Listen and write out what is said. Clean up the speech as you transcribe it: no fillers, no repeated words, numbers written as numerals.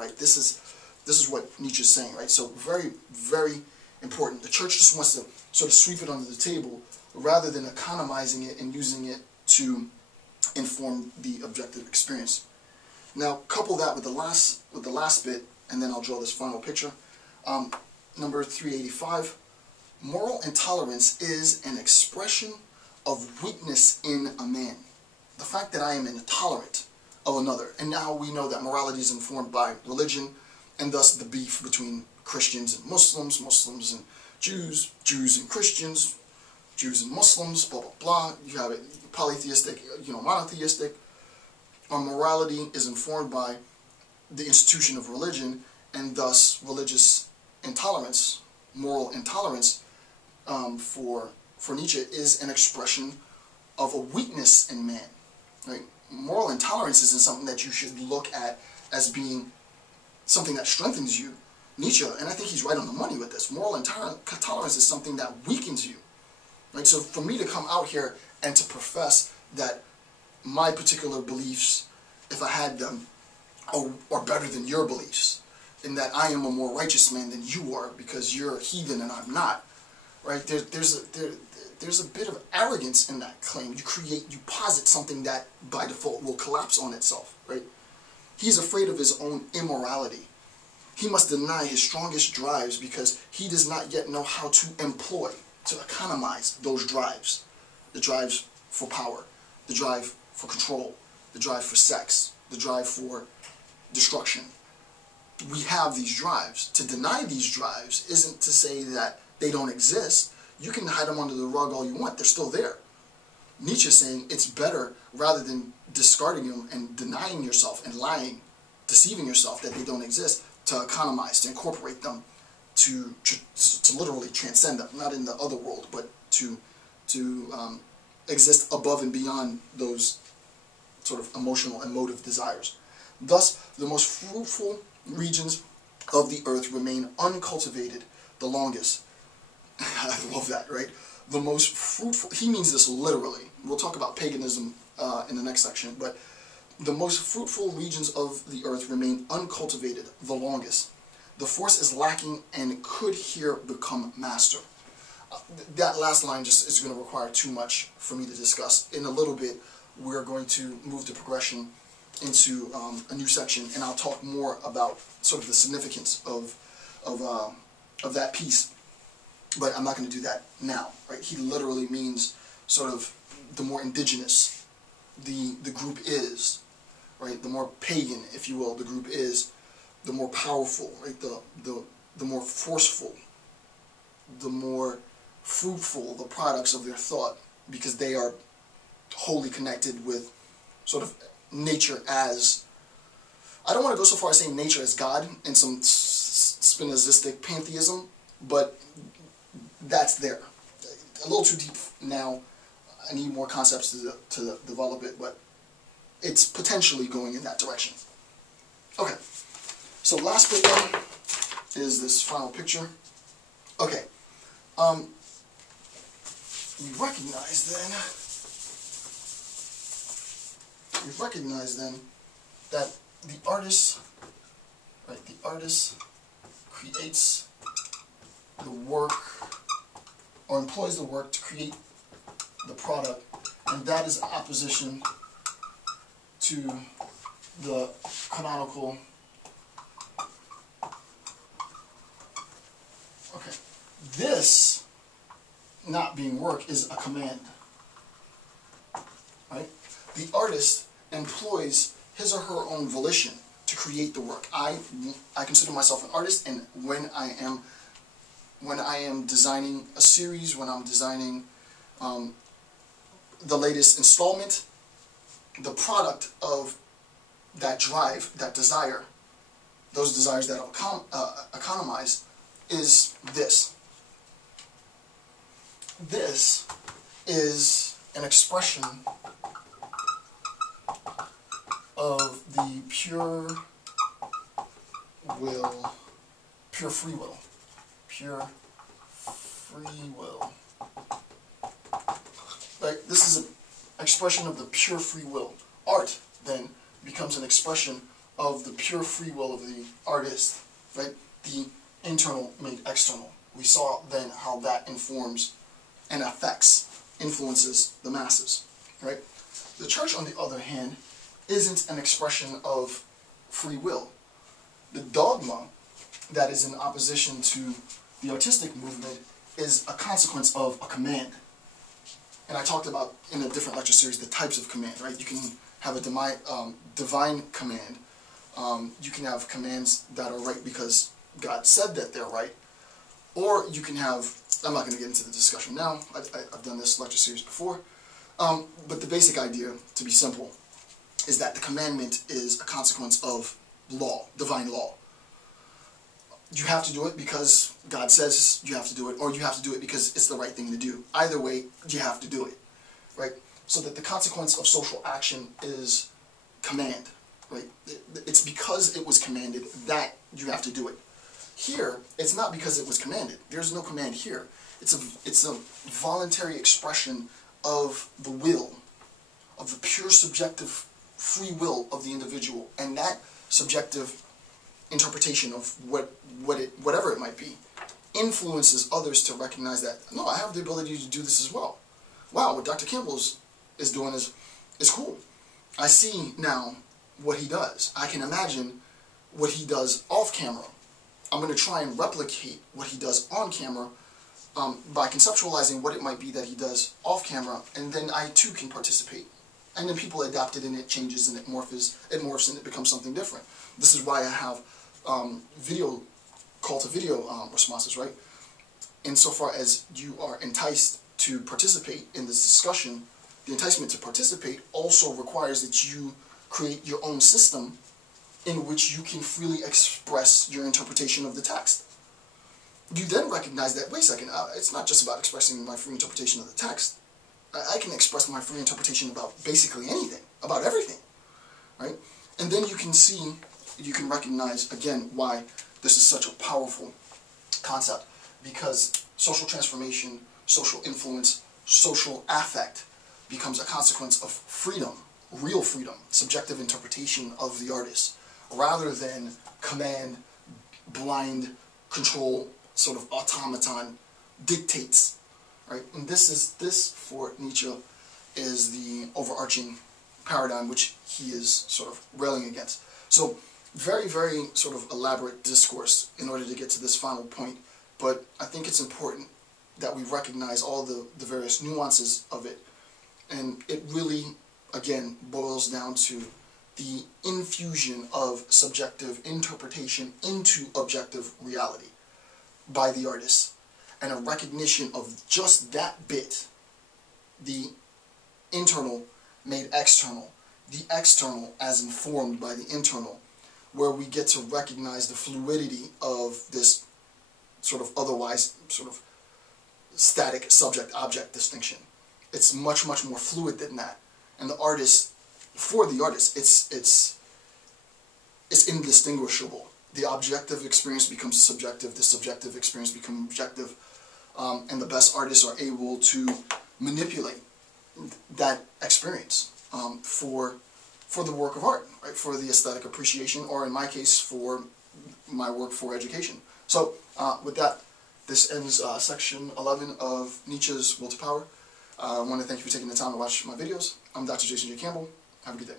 right? This is what Nietzsche is saying, right? So very, very important. The church just wants to sort of sweep it under the table rather than economizing it and using it to inform the objective experience. Now, couple that with the last bit, and then I'll draw this final picture. Number 385. Moral intolerance is an expression of weakness in a man. The fact that I am intolerant of another. And now we know that morality is informed by religion, and thus the beef between Christians and Muslims, Muslims and Jews, Jews and Christians, Jews and Muslims, blah, blah, blah. You have it polytheistic, monotheistic. Our morality is informed by the institution of religion, and thus religious intolerance, moral intolerance, for Nietzsche is an expression of a weakness in man. Right? Moral intolerance isn't something that you should look at as being something that strengthens you. Nietzsche, and I think he's right on the money with this, moral intolerance is something that weakens you. Right? So for me to come out here and to profess that my particular beliefs, if I had them, are better than your beliefs, and that I am a more righteous man than you are because you're a heathen and I'm not, right? There's a bit of arrogance in that claim. You posit something that by default will collapse on itself, right? He's afraid of his own immorality. He must deny his strongest drives because he does not yet know how to employ, to economize those drives. The drives for power, the drive for control, the drive for sex, the drive for destruction. We have these drives. To deny these drives isn't to say that they don't exist. You can hide them under the rug all you want. They're still there. Nietzsche is saying it's better, rather than discarding them and denying yourself and lying, deceiving yourself that they don't exist, to economize, to incorporate them, to literally transcend them, not in the other world, but to exist above and beyond those sort of emotional and motive desires. Thus, the most fruitful regions of the earth remain uncultivated the longest. I love that, right? The most fruitful, he means this literally. We'll talk about paganism in the next section, but the most fruitful regions of the earth remain uncultivated the longest. The force is lacking and could here become master. That last line just is going to require too much for me to discuss. In a little bit, we're going to move the progression into a new section, and I'll talk more about sort of the significance of that piece. But I'm not going to do that now, right? He literally means sort of the more indigenous the group is, right? The more pagan, if you will, the group is, the more powerful, right? The more forceful, the more fruitful the products of their thought, because they are wholly connected with sort of nature as, I don't want to go so far as saying nature as God in some Spinozistic pantheism, but that's there. A little too deep now. I need more concepts to develop it, but it's potentially going in that direction. Okay, so last bit then is this final picture. Okay, we recognize then that the artist, right? The artist creates the work, or employs the work to create the product, and that is opposition to the canonical. Okay, this not being work is a command, right? The artist employs his or her own volition to create the work. I consider myself an artist, and when I am designing a series, when I'm designing the latest installment, the product of that drive, that desire, those desires that I'll economize, is this. This is an expression of the pure will, pure free will. Pure free will. Right? This is an expression of the pure free will. Art, then, becomes an expression of the pure free will of the artist, right? The internal made external. We saw then how that informs and influences the masses, right? The church, on the other hand, isn't an expression of free will. The dogma that is in opposition to the artistic movement is a consequence of a command. And I talked about in a different lecture series the types of command, right? You can have a divine command. You can have commands that are right because God said that they're right. Or you can have, I'm not going to get into the discussion now, I've done this lecture series before. But the basic idea, to be simple, is that the commandment is a consequence of law, divine law. You have to do it because God says you have to do it, or you have to do it because it's the right thing to do. Either way, you have to do it, right? So that the consequence of social action is command, right? It's because it was commanded that you have to do it. Here, it's not because it was commanded. There's no command here. It's a voluntary expression of the will, of the pure subjective free will of the individual, and that subjective interpretation of whatever it might be influences others to recognize that, no, I have the ability to do this as well. Wow, what Dr. Campbell is doing is cool. I see now what he does. I can imagine what he does off camera. I'm going to try and replicate what he does on camera by conceptualizing what it might be that he does off camera, and then I too can participate. And then people adapt it, and it changes, and it morphs, and it becomes something different. This is why I have call to video responses, right? Insofar as you are enticed to participate in this discussion, the enticement to participate also requires that you create your own system in which you can freely express your interpretation of the text. You then recognize that, wait a second, it's not just about expressing my free interpretation of the text. I can express my free interpretation about basically anything, about everything, right? And then you can see, you can recognize, again, why this is such a powerful concept. Because social transformation, social influence, social affect becomes a consequence of freedom, real freedom, subjective interpretation of the artist, rather than command, blind control, sort of automaton dictates, right? And this for Nietzsche is the overarching paradigm which he is sort of railing against. So very, very sort of elaborate discourse in order to get to this final point, but I think it's important that we recognize all the various nuances of it, and it really, again, boils down to the infusion of subjective interpretation into objective reality by the artist, and a recognition of just that bit, the internal made external, the external as informed by the internal, where we get to recognize the fluidity of this sort of otherwise sort of static subject-object distinction. It's much, much more fluid than that. And the artist, for the artist, it's indistinguishable. The objective experience becomes subjective, the subjective experience becomes objective, and the best artists are able to manipulate that experience for the work of art, right? For the aesthetic appreciation, or in my case, for my work for education. So with that, this ends section 11 of Nietzsche's Will to Power. I want to thank you for taking the time to watch my videos. I'm Dr. Jason J. Campbell. Have a good day.